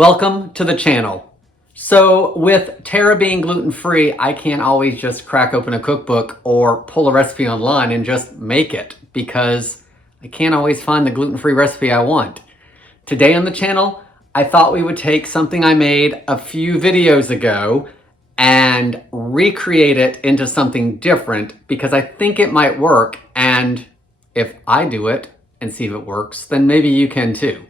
Welcome to the channel. So with Tara being gluten-free, I can't always just crack open a cookbook or pull a recipe online and just make it because I can't always find the gluten-free recipe I want. Today on the channel, I thought we would take something I made a few videos ago and recreate it into something different because I think it might work, and if I do it and see if it works, then maybe you can too.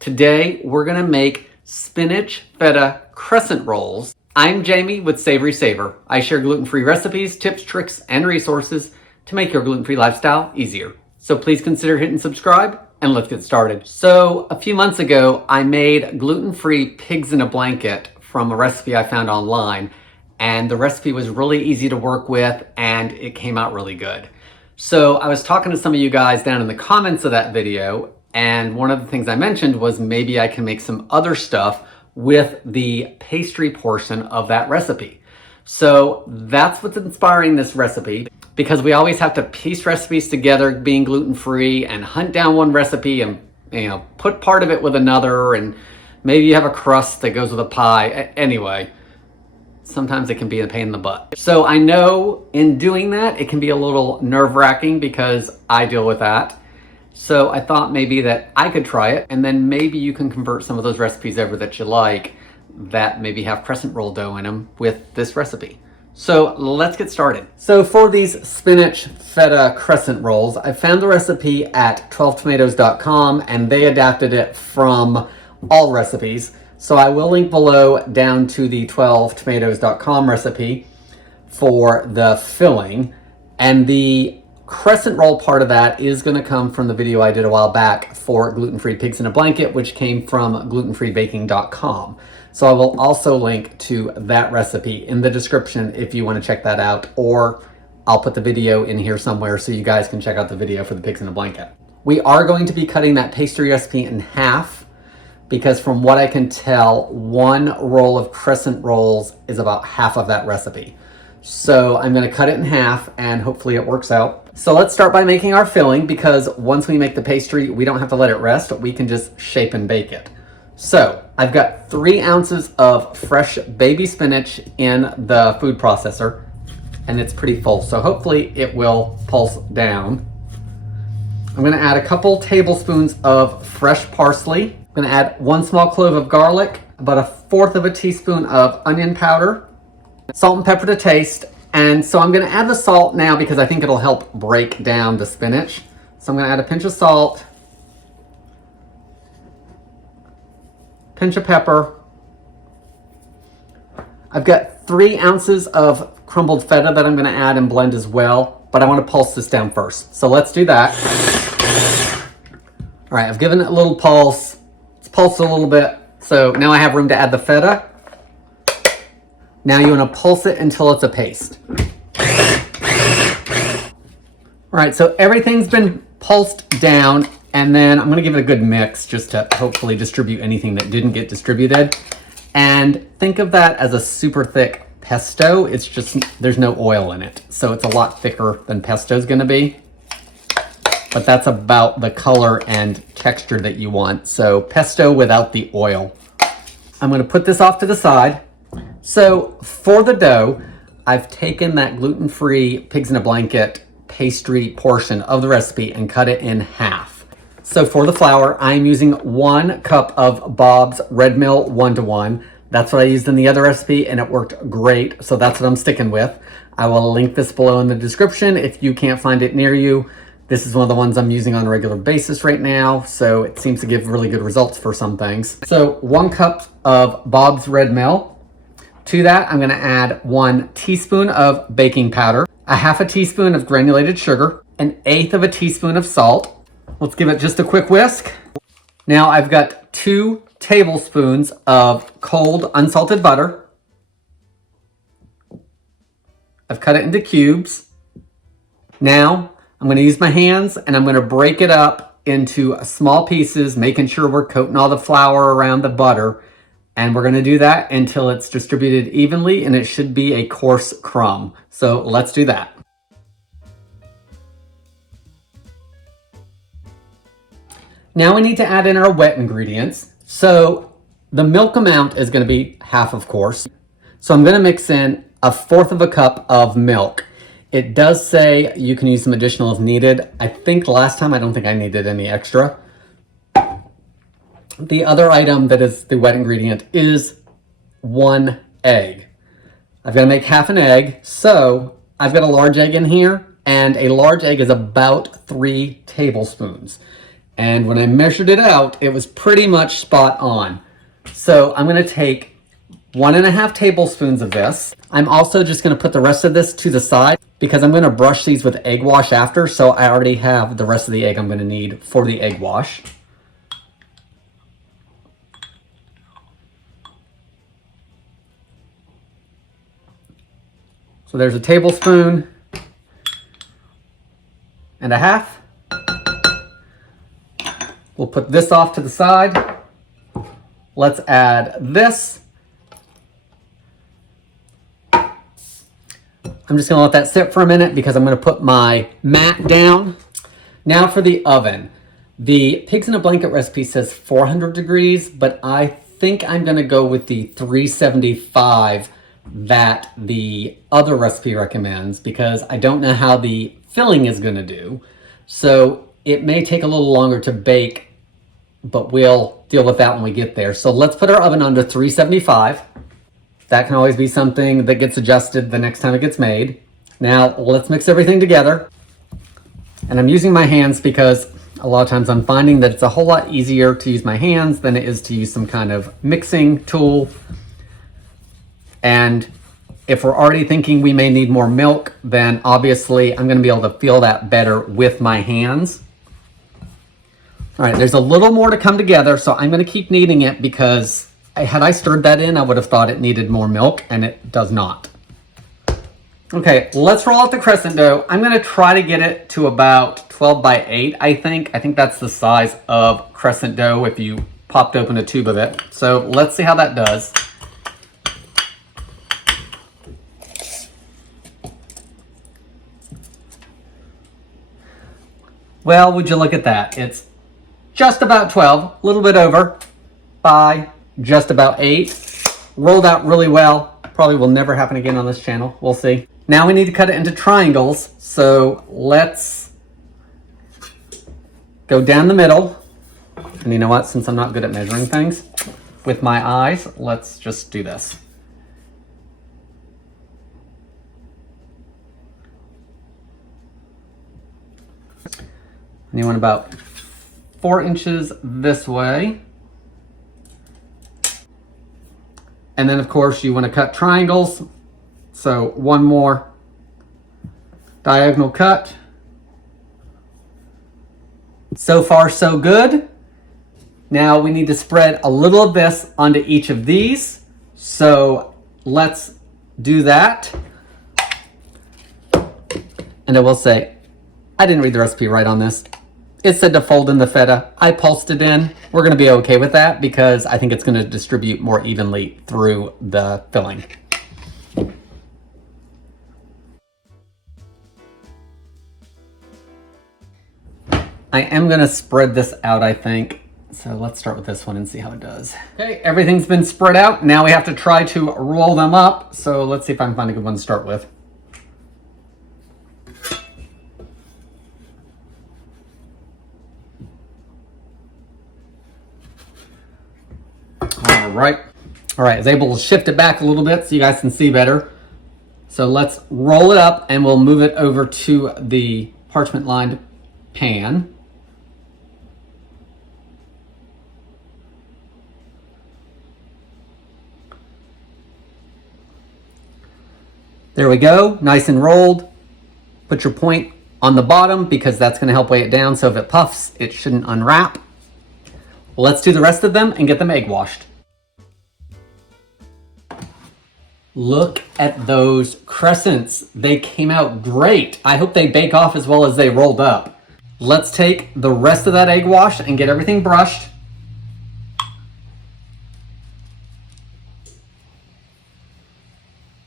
Today, we're gonna make spinach feta crescent rolls. I'm Jamie with Savorysaver. I share gluten-free recipes, tips, tricks, and resources to make your gluten-free lifestyle easier. So please consider hitting subscribe and let's get started. So a few months ago, I made gluten-free pigs in a blanket from a recipe I found online, and the recipe was really easy to work with and it came out really good. So I was talking to some of you guys down in the comments of that video, and one of the things I mentioned was maybe I can make some other stuff with the pastry portion of that recipe. So that's what's inspiring this recipe, because we always have to piece recipes together being gluten-free and hunt down one recipe and put part of it with another, and maybe you have a crust that goes with a pie. Anyway, sometimes it can be a pain in the butt. So I know in doing that, it can be a little nerve-wracking because I deal with that. So I thought maybe that I could try it, and then maybe you can convert some of those recipes over that you like that maybe have crescent roll dough in them with this recipe. So let's get started. So for these spinach feta crescent rolls, I found the recipe at 12tomatoes.com and they adapted it from all recipes. So I will link below down to the 12tomatoes.com recipe for the filling, and the crescent roll part of that is going to come from the video I did a while back for gluten-free pigs in a blanket, which came from glutenfreebaking.com. So I will also link to that recipe in the description if you want to check that out, or I'll put the video in here somewhere so you guys can check out the video for the pigs in a blanket. We are going to be cutting that pastry recipe in half because from what I can tell, one roll of crescent rolls is about half of that recipe. So I'm going to cut it in half and hopefully it works out. So let's start by making our filling, because once we make the pastry, we don't have to let it rest. We can just shape and bake it. So I've got 3 ounces of fresh baby spinach in the food processor, and it's pretty full. So hopefully it will pulse down. I'm going to add a couple tablespoons of fresh parsley. I'm going to add 1 small clove of garlic, about 1/4 of a teaspoon of onion powder, salt and pepper to taste. And so I'm going to add the salt now because I think it'll help break down the spinach. So I'm going to add a pinch of salt, pinch of pepper. I've got 3 ounces of crumbled feta that I'm going to add and blend as well, but I want to pulse this down first. So let's do that. All right, I've given it a little pulse. It's pulsed a little bit. So now I have room to add the feta. Now you want to pulse it until it's a paste. All right, so everything's been pulsed down, and then I'm going to give it a good mix just to hopefully distribute anything that didn't get distributed. And think of that as a super thick pesto. It's just, there's no oil in it. So it's a lot thicker than pesto is going to be. But that's about the color and texture that you want. So pesto without the oil. I'm going to put this off to the side. So for the dough, I've taken that gluten-free pigs in a blanket pastry portion of the recipe and cut it in half. So for the flour, I'm using 1 cup of Bob's Red Mill 1-to-1. That's what I used in the other recipe and it worked great. So that's what I'm sticking with. I will link this below in the description if you can't find it near you. This is one of the ones I'm using on a regular basis right now, so it seems to give really good results for some things. So 1 cup of Bob's Red Mill. To that, I'm going to add 1 teaspoon of baking powder, 1/2 teaspoon of granulated sugar, 1/8 teaspoon of salt. Let's give it just a quick whisk. Now I've got 2 tablespoons of cold unsalted butter. I've cut it into cubes. Now I'm going to use my hands and I'm going to break it up into small pieces, making sure we're coating all the flour around the butter. And we're going to do that until it's distributed evenly, and it should be a coarse crumb. So let's do that. Now we need to add in our wet ingredients. So The milk amount is going to be half, of course. So I'm going to mix in 1/4 cup of milk. It does say you can use some additional if needed. I think last time I don't think I needed any extra. The other item that is the wet ingredient is 1 egg. I've got to make half an egg, so I've got a large egg in here, and a large egg is about 3 tablespoons. And when I measured it out, it was pretty much spot on. So I'm going to take 1.5 tablespoons of this. I'm also just going to put the rest of this to the side because I'm going to brush these with egg wash after, so I already have the rest of the egg I'm going to need for the egg wash. So there's 1.5 tablespoons. We'll put this off to the side. Let's add this. I'm just gonna let that sit for a minute because I'm gonna put my mat down. Now for the oven. The Pigs in a Blanket recipe says 400 degrees, but I think I'm gonna go with the 375 that the other recipe recommends because I don't know how the filling is gonna do. So it may take a little longer to bake, but we'll deal with that when we get there. So let's put our oven under 375. That can always be something that gets adjusted the next time it gets made. Now let's mix everything together. And I'm using my hands because a lot of times I'm finding that it's a whole lot easier to use my hands than it is to use some kind of mixing tool. And if we're already thinking we may need more milk, then obviously I'm gonna be able to feel that better with my hands. All right, there's a little more to come together, so I'm gonna keep kneading it because had I stirred that in, I would have thought it needed more milk, and it does not. Okay, let's roll out the crescent dough. I'm gonna try to get it to about 12 by 8, I think. I think that's the size of crescent dough if you popped open a tube of it. So let's see how that does. Well, would you look at that? It's just about 12, a little bit over by just about 8. Rolled out really well. Probably will never happen again on this channel. We'll see. Now we need to cut it into triangles. So let's go down the middle. And you know what? Since I'm not good at measuring things with my eyes, let's just do this. And you want about 4 inches this way. And then of course you want to cut triangles. So one more diagonal cut. So far so good. Now we need to spread a little of this onto each of these. So let's do that. And I will say, I didn't read the recipe right on this. It said to fold in the feta. I pulsed it in. We're going to be okay with that because I think it's going to distribute more evenly through the filling. I am going to spread this out, I think. So let's start with this one and see how it does. Okay, everything's been spread out. Now we have to try to roll them up. So let's see if I can find a good one to start with. All right, I was able to shift it back a little bit so you guys can see better. So let's roll it up and we'll move it over to the parchment lined pan. There we go, nice and rolled. Put your point on the bottom because that's gonna help weigh it down, so if it puffs, it shouldn't unwrap. Let's do the rest of them and get them egg washed. Look at those crescents. They came out great. I hope they bake off as well as they rolled up. Let's take the rest of that egg wash and get everything brushed.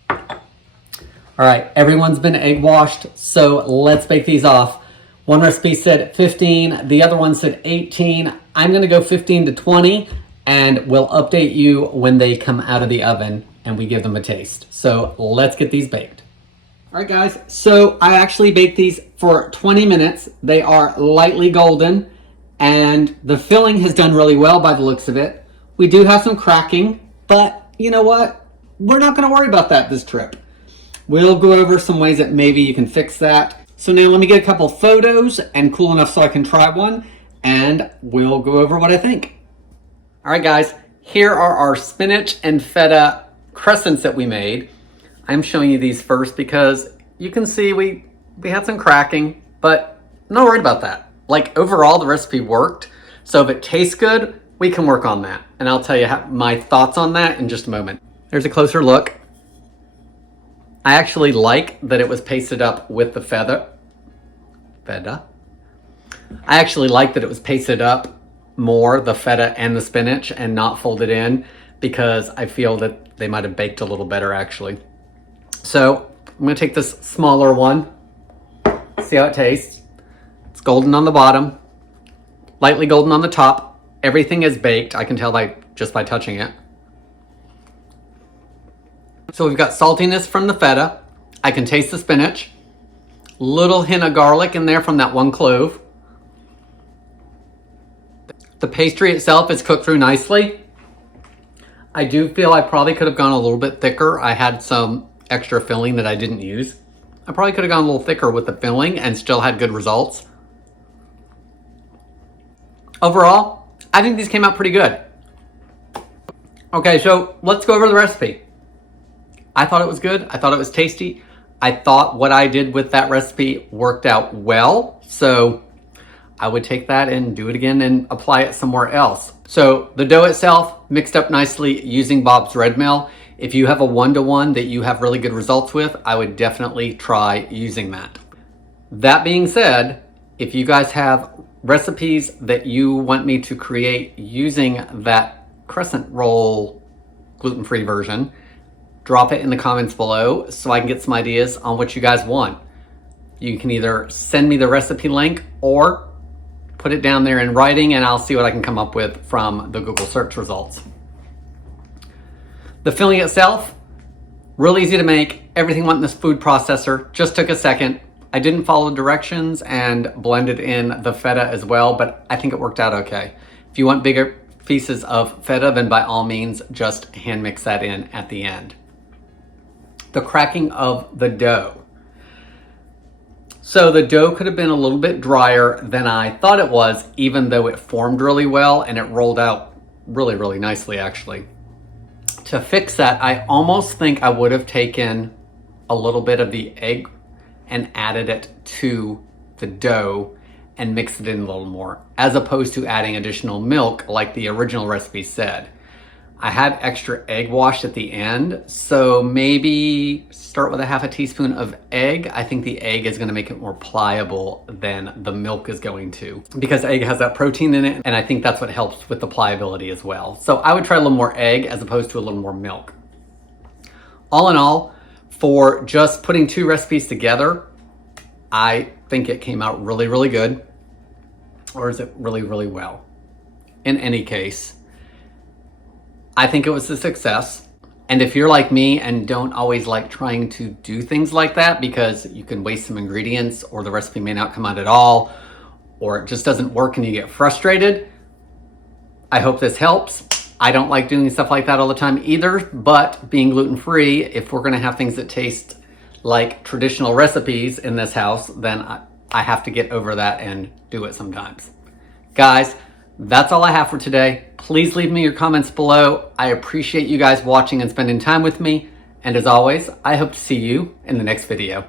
All right, everyone's been egg washed, so let's bake these off. One recipe said 15, the other one said 18. I'm gonna go 15 to 20. and we'll update you when they come out of the oven and we give them a taste. So let's get these baked. All right, guys, so I actually baked these for 20 minutes. They are lightly golden, and the filling has done really well by the looks of it. We do have some cracking, but you know what? We're not gonna worry about that this trip. We'll go over some ways that maybe you can fix that. So now let me get a couple photos and cool enough so I can try one, and we'll go over what I think. All right, guys, here are our spinach and feta crescents that we made. I'm showing you these first because you can see we had some cracking, but I'm not worried about that. Like, overall, the recipe worked. So if it tastes good, we can work on that. And I'll tell you my thoughts on that in just a moment. There's a closer look. I actually like that it was pasted up with the feta. I actually like that it was pasted up more, the feta and the spinach, and not folded in, because I feel that they might have baked a little better actually. So I'm gonna take this smaller one, see how it tastes. It's golden on the bottom, lightly golden on the top. Everything is baked, I can tell just by touching it. So we've got saltiness from the feta. I can taste the spinach. Little hint of garlic in there from that one clove. The pastry itself is cooked through nicely. I do feel I probably could have gone a little bit thicker. I had some extra filling that I didn't use. I probably could have gone a little thicker with the filling and still had good results. Overall, I think these came out pretty good. Okay, so let's go over the recipe. I thought it was good. I thought it was tasty. I thought what I did with that recipe worked out well. So I would take that and do it again and apply it somewhere else. So the dough itself mixed up nicely using Bob's Red Mill. If you have a one-to-one that you have really good results with, I would definitely try using that. That being said, if you guys have recipes that you want me to create using that crescent roll gluten-free version, drop it in the comments below so I can get some ideas on what you guys want. You can either send me the recipe link or put it down there in writing and I'll see what I can come up with from the Google search results. The filling itself, real easy to make. Everything went in this food processor, just took a second. I didn't follow directions and blended in the feta as well, but I think it worked out okay. If you want bigger pieces of feta, then by all means, just hand mix that in at the end. The cracking of the dough. So the dough could have been a little bit drier than I thought it was, even though it formed really well and it rolled out really, really nicely actually. To fix that, I almost think I would have taken a little bit of the egg and added it to the dough and mixed it in a little more, as opposed to adding additional milk like the original recipe said. I had extra egg wash at the end, so maybe start with a half a teaspoon of egg. I think the egg is gonna make it more pliable than the milk is going to, because egg has that protein in it, and I think that's what helps with the pliability as well. So I would try a little more egg as opposed to a little more milk. All in all, for just putting two recipes together, I think it came out really, really good. Or is it really, really well? In any case, I think it was a success. And if you're like me and don't always like trying to do things like that because you can waste some ingredients or the recipe may not come out at all, or it just doesn't work and you get frustrated, I hope this helps. I don't like doing stuff like that all the time either, but being gluten-free, if we're gonna have things that taste like traditional recipes in this house, then I have to get over that and do it sometimes. Guys, that's all I have for today. Please leave me your comments below. I appreciate you guys watching and spending time with me. And as always, I hope to see you in the next video.